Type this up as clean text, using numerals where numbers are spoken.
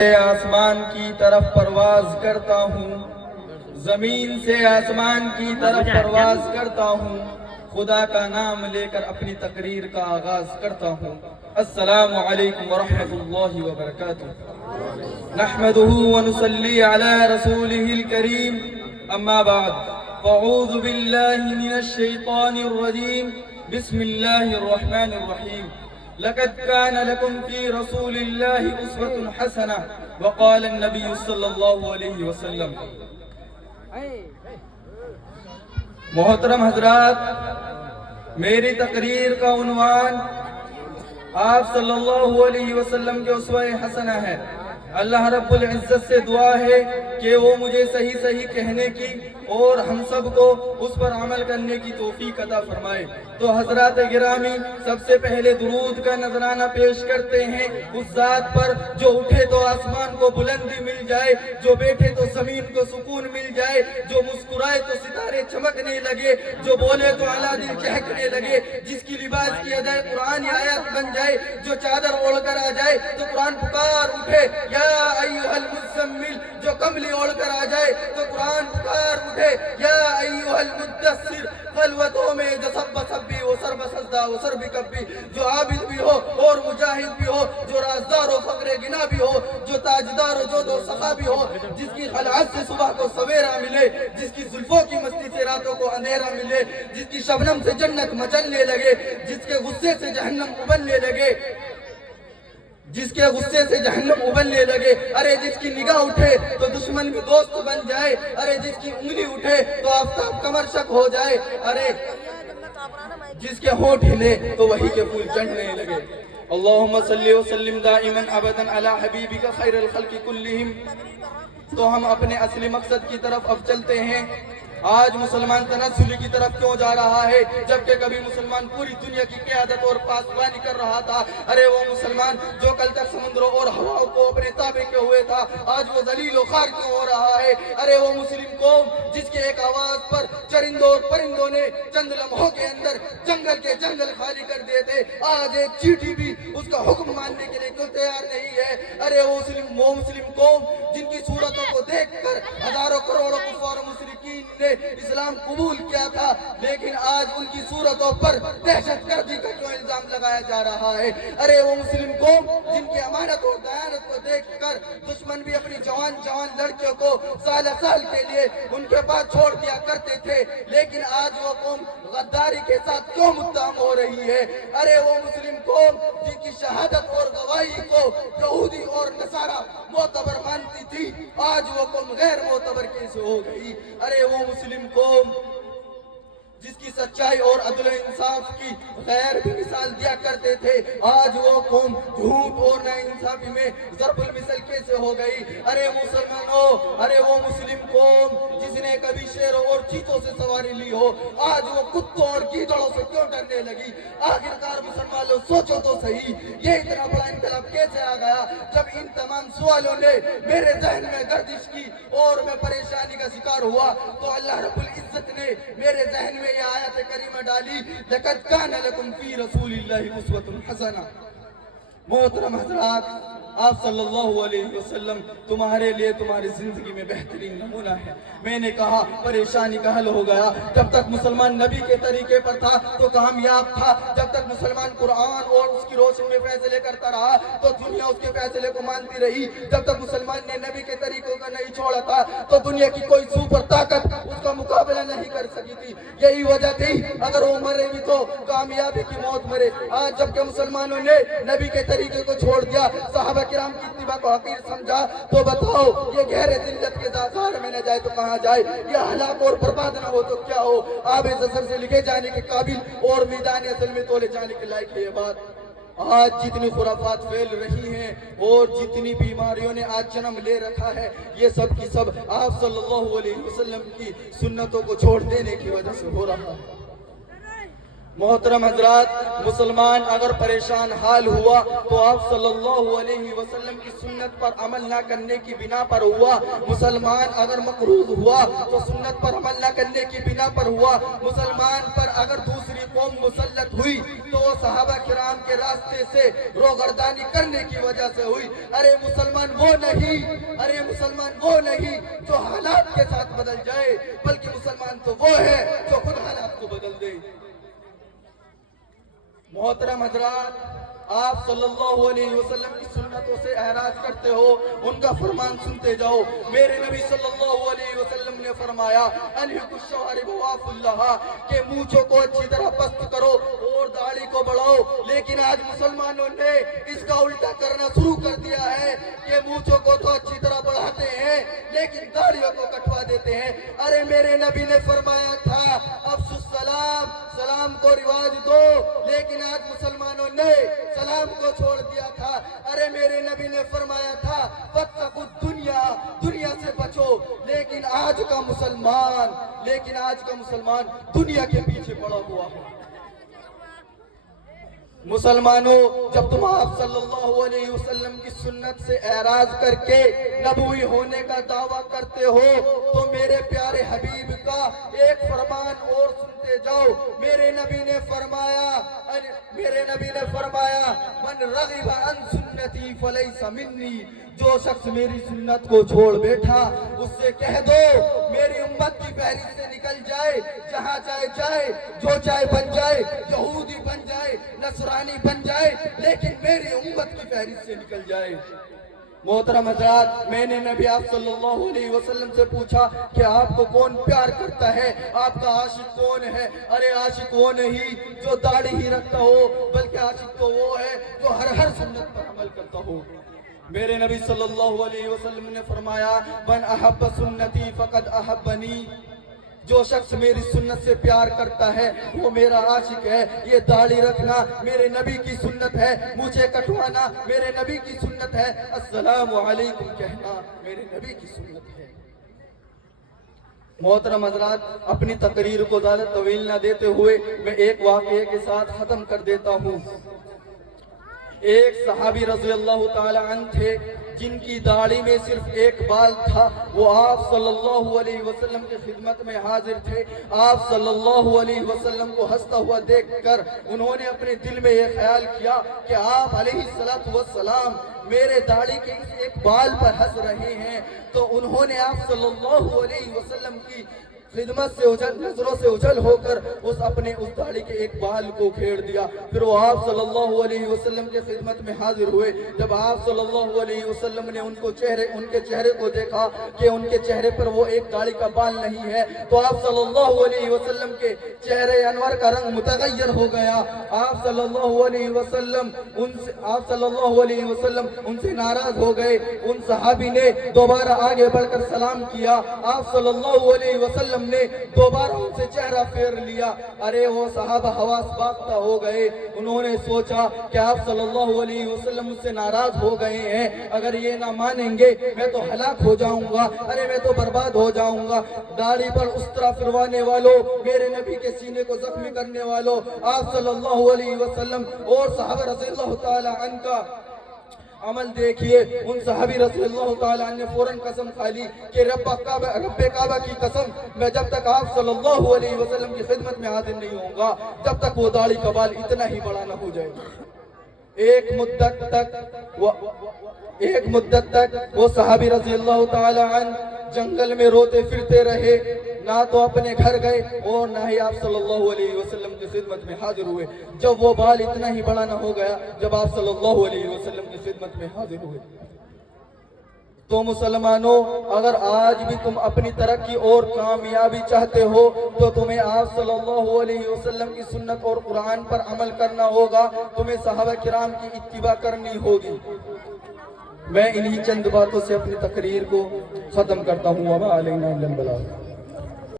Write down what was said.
آسمان کی طرف پرواز کرتا ہوں، زمین سے آسمان کی طرف پرواز کرتا ہوں، خدا کا نام لے کر اپنی تقریر کا آغاز کرتا ہوں۔ السلام علیکم ورحمۃ اللہ وبرکاتہ۔ نحمده ونصلی علی رسوله الکریم، اما بعد فاعوذ باللہ من الشیطان الرجیم، بسم اللہ الرحمن الرحیم۔ لقد كان لكم في رسول الله أسوة حسنة وقال النبي صلی اللہ علیہ وسلم۔ محترم حضرات، میری تقریر کا عنوان آپ صلی اللہ علیہ وسلم کے اسوہ حسنہ ہے۔ اللہ رب العزت سے دعا ہے کہ وہ مجھے صحیح صحیح کہنے کی اور ہم سب کو اس پر عمل کرنے کی توفیق عطا فرمائے۔ تو حضرات گرامی، سب سے پہلے درود کا نذرانہ پیش کرتے ہیں اس ذات پر جو اٹھے تو آسمان کو بلندی مل جائے، جو بیٹھے تو زمین کو سکون مل جائے، جو مسکرائے تو ستارے چمکنے لگے، جو بولے تو اعلیٰ دل چہکنے لگے، جس کی لباس کی ادائے قرآن آیات بن جائے، جو چادر اوڑھ کر آ جائے تو قرآن پکار اٹھے یا ایھا المزمل، جو کملی اوڑھ کر آ جائے تو قرآن پکار اٹھے یا ایھا المدثر، خلوتوں میں جو سب بسب بھی ہو، سر بسجدہ ہو، سر بھی کبھی، جو عابد بھی ہو اور مجاہد بھی ہو، جو رازدار و فقر گنا بھی ہو، جو تاجدار و جود و سخا بھی ہو، جس کی خلعت سے صبح کو سویرا ملے، جس کی زلفوں کی مستی سے راتوں کو اندھیرا ملے، جس کی شبنم سے جنت مچلنے لگے، جس کے غصے سے جہنم ابلنے لگے، جس کے غصے سے جہنم ابلنے لگے، ارے جس کی نگاہ اٹھے تو دشمن بھی دوست بن جائے، ارے جس کی انگلی اٹھے تو آفتاب کمر شک ہو جائے، ارے جس کے ہونٹ ہلے تو وہی کے پھول چڑھنے لگے۔ اللہم صلی وسلم دائما ابدا علی حبیبک خیر الخلق کلہم۔ تو ہم اپنے اصلی مقصد کی طرف اب چلتے ہیں۔ آج مسلمان تنزلی کی طرف کیوں جا رہا ہے جبکہ کبھی مسلمان پوری دنیا کی قیادت اور پاسبانی کر رہا تھا؟ ارے وہ مسلمان جو کل تک سمندروں اور ہواؤں کو اپنے تابع کے ہوئے تھا، آج وہ ذلیل و خوار کیوں ہو رہا ہے؟ ارے وہ مسلم قوم جس کے ایک آواز پر چرندوں اور پرندوں نے چند لمحوں کے اندر جنگل کے جنگل خالی کر دیے تھے، آج ایک چیٹی بھی اس کا حکم ماننے کے لیے کیوں تیار نہیں ہے؟ ارے وہ مسلم قوم جن کی صورتوں کو دیکھ کر ہزاروں کروڑوں کفار و مشرکین نے اسلام قبول کیا تھا، لیکن آج ان کی صورتوں پر دہشت گردی کا کیوں الزام لگایا جا رہا ہے؟ ارے وہ مسلم قوم جن کی امانت اور دیانت کو دیکھ کر دشمن بھی اپنی جوان لڑکیوں کو سال کے لیے ان کے پاس چھوڑ دیا کرتے تھے، لیکن آج وہ قوم غداری کے ساتھ کیوں متہم ہو رہی ہے؟ ارے وہ مسلم قوم جن کی شہادت اور گواہی کو یہودی اور نصارہ معتبر مانتی تھی، آج وہ قوم غیر معتبر کیسے ہو گئی؟ ارے وہ مسلم قوم جس کی سچائی اور عدل و انصاف کی غیر بھی مثال دیا کرتے تھے، آج وہ قوم جھوٹ اور ناانصافی میں ضرب المثل کیسے ہو گئی؟ ارے مسلمانوں، ارے وہ مسلم قوم جس نے کبھی شیروں اور چیتوں سے سواری لی ہو، آج وہ کتوں اور گیدڑوں سے کیوں ڈرنے لگی؟ آخرکار مسلمانوں سوچو تو صحیح، یہ اتنا بڑا انقلاب کیسے آ گیا؟ جب ان تمام سوالوں نے میرے ذہن میں گردش کی اور میں پریشانی کا شکار ہوا تو اللہ رب العزت نے میرے ذہن میں یہ آیت کریمہ ڈالی، لَقَدْ كَانَ لَكُمْ فِي رَسُولِ اللَّهِ أُسْوَةٌ حَسَنَةٌ۔ محترم حضرات، آپ صلی اللہ علیہ وسلم تمہارے لیے تمہاری زندگی میں بہترین نمونہ ہے۔ میں نے کہا پریشانی کا حل ہو گیا جب تک مسلمان نبی کے طریقے پر تھا تو کامیاب تھا، جب تک مسلمان قرآن اور اس کی روشنی میں فیصلے کرتا رہا تو دنیا اس کے فیصلے کو مانتی رہی، جب تک مسلمان نے نبی کے طریقوں کا نہیں چھوڑا تھا تو دنیا کی کوئی سپر طاقت اس کا مقابلہ نہیں کر سکی تھی۔ یہی وجہ تھی اگر وہ مرے بھی تو کامیابی کی موت مرے۔ آج جب کہ مسلمانوں نے نبی کے طریقے کو چھوڑ دیا، صحابہ کرام کی اتباع کو حقیر سمجھا، تو بتاؤ یہ گہرے ذلت کے داغار میں نہ جائے تو کہاں جائے؟ یہ ہلاک اور برباد نہ ہو تو کیا ہو؟ آب زفر سے لکھے جانے کے قابل اور میدان اصل میں تولے جانے کے لائق ہے یہ بات۔ آج جتنی خرافات پھیل رہی ہیں اور جتنی بیماریوں نے آج جنم لے رکھا ہے، یہ سب کی سب آپ صلی اللہ علیہ وسلم کی سنتوں کو چھوڑ دینے کی وجہ سے ہو رہا ہے۔ मोहतरम हजरात, मुसलमान अगर परेशान हाल हुआ तो आप सल्लल्लाहु अलैहि वसल्लम की सुन्नत पर अमल ना करने की बिना पर हुआ। मुसलमान अगर मकरूज हुआ तो सुन्नत पर अमल ना करने की बिना पर हुआ। मुसलमान पर अगर दूसरी कौम मुसल्लत हुई तो वो सहाबा किराम के रास्ते से रोगर्दानी करने की वजह से हुई। अरे मुसलमान वो नहीं जो हालात के साथ बदल जाए, बल्कि मुसलमान तो वो है जो खुद हालात को बदल दे। मोहतरम हजरात, आप सल्लल्लाहु अलैहि वसल्लम की सुन्नतों से एराज करते हो, उनका फरमान सुनते जाओ। मेरे नबी सल्लल्लाहु अलैहि वसल्लम ने फरमाया के मूंछों को अच्छी तरह पस्त करो और दाढ़ी को बढ़ाओ। लेकिन आज मुसलमानों ने इसका उल्टा करना शुरू कर दिया है कि मूंछों को तो अच्छी तरह बढ़ाते हैं लेकिन दाढ़ियों को कटवा देते हैं। अरे मेरे नबी ने फरमाया था अफ्सुस सलाम, सलाम को रिवाज दो, लेकिन आज मुसलमानों ने सलाम को छोड़ दिया था। अरे मेरे नबी ने फरमाया था फत्तकु दुनिया, दुनिया से बचो, लेकिन आज का मुसलमान दुनिया के पीछे पड़ा हुआ है। मुसलमानों, जब तुम आप सल्लल्लाहु अलैहि वसल्लम की सुन्नत से एराज करके नबूवी होने का दावा करते हो तो मेरे प्यारे हबीब का एक फरमान और सुनते जाओ। मेरे नबी ने फरमाया मन रग़िबा अन सुन्नती फलैसा मिन्नी, जो शख्स मेरी सुन्नत को छोड़ बैठा उससे कह दो मेरी उम्मत की फहरिस्त से निकल जाए, जहां चाहे जाए, जो चाहे बन जाए, यहूदी बन जाए, नसरानी बन जाए, लेकिन मेरी उम्मत की फहरिस्त से निकल जाए। मोहतरम हज़रात, मैंने नबी आप सल्लल्लाहु अलैहि वसल्लम से पूछा कि आपको कौन प्यार करता है, आपका आशिक कौन है? अरे आशिक वो नहीं जो दाढ़ी ही रखता हो, बल्कि आशिक तो वो है जो हर सुन्नत पर अमल करता हो। मेरे नबी सल्लल्लाहु अलैहि वसल्लम ने फरमाया मन अहब्ब सुन्नती फक़द अहब्बनी, जो शख्स मेरी सुन्नत से प्यार करता है वो मेरा आशिक है। ये दाढ़ी रखना मेरे नबी की सुन्नत है, मुझे कटवाना मेरे नबी की सुन्नत है, अस्सलामु अलैकुम कहना मेरे नबी की सुन्नत है। मोहतरम हज़रात, अपनी तकरीर को ज़्यादा तवील ना देते हुए मैं एक वाक़ये के साथ ख़त्म कर देता हूँ। एक सहाबी रज़ी अल्लाह ताला अन्हु थे जिनकी दाढ़ी में सिर्फ एक बाल था। वो आप सल्लल्लाहु अलैहि वसल्लम की खिदमत में हाजिर थे। आप सल्लल्लाहु अलैहि वसल्लम को हंसता हुआ देखकर उन्होंने अपने दिल में यह ख्याल किया कि आप अलैहिस्सलातु वस्सलाम मेरे दाढ़ी के इस एक बाल पर हंस रहे हैं। तो उन्होंने आप सल्लल्लाहु अलैहि वसल्लम की खिदमत से नजरों से उछल होकर उस दाढ़ी के एक बाल को घेर दिया। फिर वो आप सल्लल्लाहु अलैहि वसल्लम के खिदमत में हाजिर हुए। जब आप सल्लल्लाहु अलैहि वसल्लम ने उनके चेहरे को देखा कि उनके चेहरे पर वो एक दाढ़ी का बाल नहीं है, तो आप सल्लल्लाहु अलैहि वसल्लम के चेहरे अनवर का रंग मुतगय्यर हो गया। आप सल्लल्लाहु अलैहि वसल्लम उनसे नाराज हो गए। उन सहाबी ने दोबारा आगे बढ़कर सलाम किया। आप सल्लल्लाहु अलैहि वसल्लम ने दोबारा उनसे चेहरा फेर लिया। अरे वो सहाबा हवास बाख्ता हो गए। उन्होंने सोचा कि आप सल्लल्लाहु अलैहि वसल्लम मुझसे नाराज हो गए हैं, अगर ये ना मानेंगे मैं तो हलाक हो जाऊंगा, अरे मैं तो बर्बाद हो जाऊंगा। दाढ़ी पर उस तरह फिरवाने वालों, मेरे नबी के सीने को जख्मी करने वालों, आप सल्लल्लाहु अलैहि वसल्लम और सहाबा रज़ियल्लाहु ताला अन्हु का अमल देखिए। उन सहाबी रज़ियल्लाहु ताला अन्हु ने फौरन कसम खा ली कि रब्बे काबा की कसम, मैं जब तक आप सल्लल्लाहु अलैहि वसल्लम की खिदमत में हाजिर नहीं होऊंगा जब तक वो दाढ़ी का बाल इतना ही बड़ा ना हो जाए। एक मुद्दत तक वो सहाबी रज़ियल्लाहु ताला अन्हु जंगल में रोते फिरते रहे, ना तो अपने घर गए और ना ही आप सल्लल्लाहु अलैहि वसल्लम की खिदमत में हाजिर हुए। जब वो बाल इतना ही बड़ा ना हो गया जब आप सल्लल्लाहु अलैहि वसल्लम की खिदमत में हाजिर हुए। तो मुसलमानों, अगर आज भी तुम अपनी तरक्की और कामयाबी चाहते हो तो तुम्हें आप सल्लल्लाहु अलैहि वसल्लम की सुन्नत और कुरान पर अमल करना होगा, तुम्हें सहाबा किराम की इत्तिबा करनी होगी। मैं इन्हीं चंद बातों से अपनी तकरीर को खत्म करता हूँ।